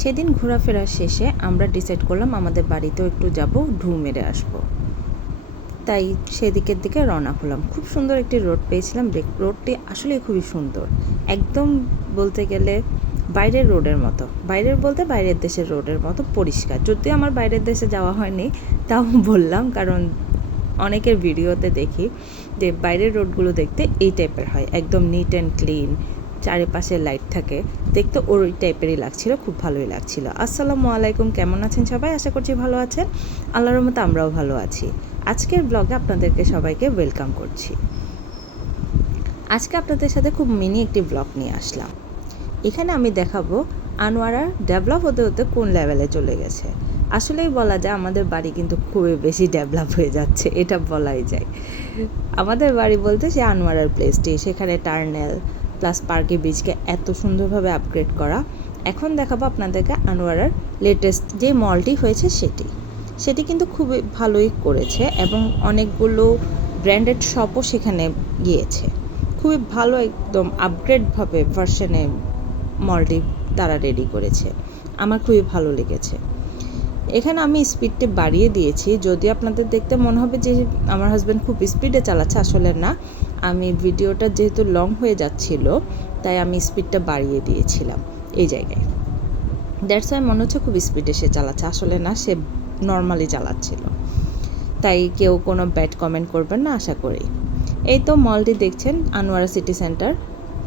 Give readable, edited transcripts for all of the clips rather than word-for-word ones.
সেদিন ঘোরাফেরা শেষে আমরা ডিসাইড করলাম আমাদের বাড়িতেও একটু যাব, ঢু মেরে আসবো। তাই সেদিকের দিকে রওনা হলাম। খুব সুন্দর একটি রোড পেয়েছিলাম। রোডটি আসলে খুবই সুন্দর, একদম বলতে গেলে বাইরের রোডের মতো। বাইরের বলতে বাইরের দেশের রোডের মতো পরিষ্কার। যদিও আমার বাইরের দেশে যাওয়া হয়নি, তাও বললাম, কারণ অনেকের ভিডিওতে দেখি যে বাইরের রোডগুলো দেখতে এই টাইপের হয়, একদম নিট অ্যান্ড ক্লিন, চারিপাশে লাইট থাকে, দেখতে ওই টাইপেরই লাগছিল, খুব ভালোই লাগছিল। আসসালামু আলাইকুম, কেমন আছেন সবাই? আশা করছি ভালো আছেন। আল্লাহর রহমতে আমরাও ভালো আছি। আজকের ব্লগে আপনাদেরকে সবাইকে ওয়েলকাম করছি। আজকে আপনাদের সাথে খুব মিনি একটি ব্লগ নিয়ে আসলাম। এখানে আমি দেখাবো আনোয়ারা ডেভেলপ হতে হতে কোন লেভেলে চলে গেছে। আসলেই বলা যায় আমাদের বাড়ি কিন্তু খুবই বেশি ডেভেলপ হয়ে যাচ্ছে, এটা বলাই যায়। আমাদের বাড়ি বলতে সে আনোয়ারার প্লেসটি, সেখানে টার্নেল প্লাস পার্কে ব্রিজকে এত সুন্দরভাবে আপগ্রেড করা। এখন দেখাবো আপনাদেরকে আনোয়ারার লেটেস্ট যে মলটি হয়েছে সেটি কিন্তু খুবই ভালোই করেছে এবং অনেকগুলো ব্র্যান্ডেড শপও সেখানে গিয়েছে। খুবই ভালো, একদম আপগ্রেডভাবে ভার্সনে মলটি তারা রেডি করেছে। আমার খুবই ভালো লেগেছে। এখানে আমি স্পিডটি বাড়িয়ে দিয়েছি, যদি আপনাদের দেখতে মনে হবে যে আমার হাজব্যান্ড খুব স্পিডে চালাচ্ছে, আসলে না। আমি ভিডিওটা যেহেতু লং হয়ে যাচ্ছিল, তাই আমি স্পিডটা বাড়িয়ে দিয়েছিলাম এই জায়গায়। দ্যাটস ওয়াই মনে হচ্ছে খুব স্পিডে সে চালাচ্ছে, আসলে না, সে নর্মালি চালাচ্ছিল। তাই কেউ কোনো ব্যাড কমেন্ট করবেন না আশা করি। এই তো মলটি দেখছেন, আনোয়ারা সিটি সেন্টার।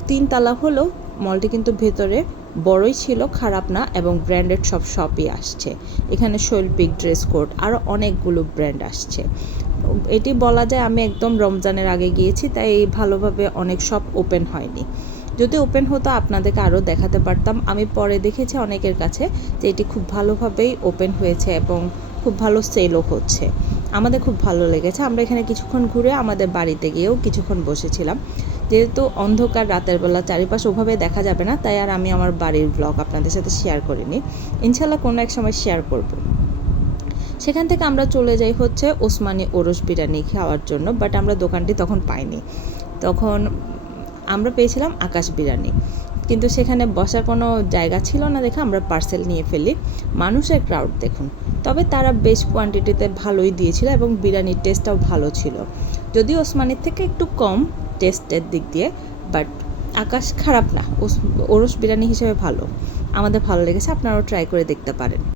3 তালা হলেও মলটি কিন্তু ভেতরে বড়ই ছিল, খারাপ না, এবং ব্র্যান্ডেড সব শপই আসছে। এখানে শৈল্পিক, ড্রেস কোড, আরও অনেকগুলো ব্র্যান্ড আসছে। এটি বলা যায় আমি একদম রমজানের আগে গিয়েছি, তাই ভালোভাবে অনেক শপ ওপেন হয়নি। যদি ওপেন হতো আপনাদেরকে আরও দেখাতে পারতাম। আমি পরে দেখেছি অনেকের কাছে যে এটি খুব ভালোভাবেই ওপেন হয়েছে এবং খুব ভালো সেলও হচ্ছে। আমাদের খুব ভালো লেগেছে। আমরা এখানে কিছুক্ষণ ঘুরে আমাদের বাড়িতে গিয়েও কিছুক্ষণ বসেছিলাম। যেহেতু অন্ধকার, রাতের বেলা চারিপাশ ওভাবে দেখা যাবে না, তাই আর আমি আমার বাড়ির ব্লগ আপনাদের সাথে শেয়ার করিনি। ইনশাল্লাহ কোনো এক সময় শেয়ার করব। সেখান থেকে আমরা চলে যাই হচ্ছে ওসমানী ওরস বিরিয়ানি খাওয়ার জন্য, বাট আমরা দোকানটি তখন পাইনি। তখন আমরা পেয়েছিলাম আকাশ বিরিয়ানি, কিন্তু সেখানে বসার কোনো জায়গা ছিল না দেখে আমরা পার্সেল নিয়ে ফেলি। মানুষের ক্রাউড দেখুন, তবে তারা বেশ কোয়ান্টিটিতে ভালোই দিয়েছিল এবং বিরিয়ানির টেস্টটাও ভালো ছিল, যদিও ওসমানির থেকে একটু কম টেস্টের দিক দিয়ে, বাট আকাশ খারাপ না, ওরস বিরিয়ানি হিসেবে ভালো। আমাদের ভালো লেগেছে, আপনারাও ট্রাই করে দেখতে পারেন।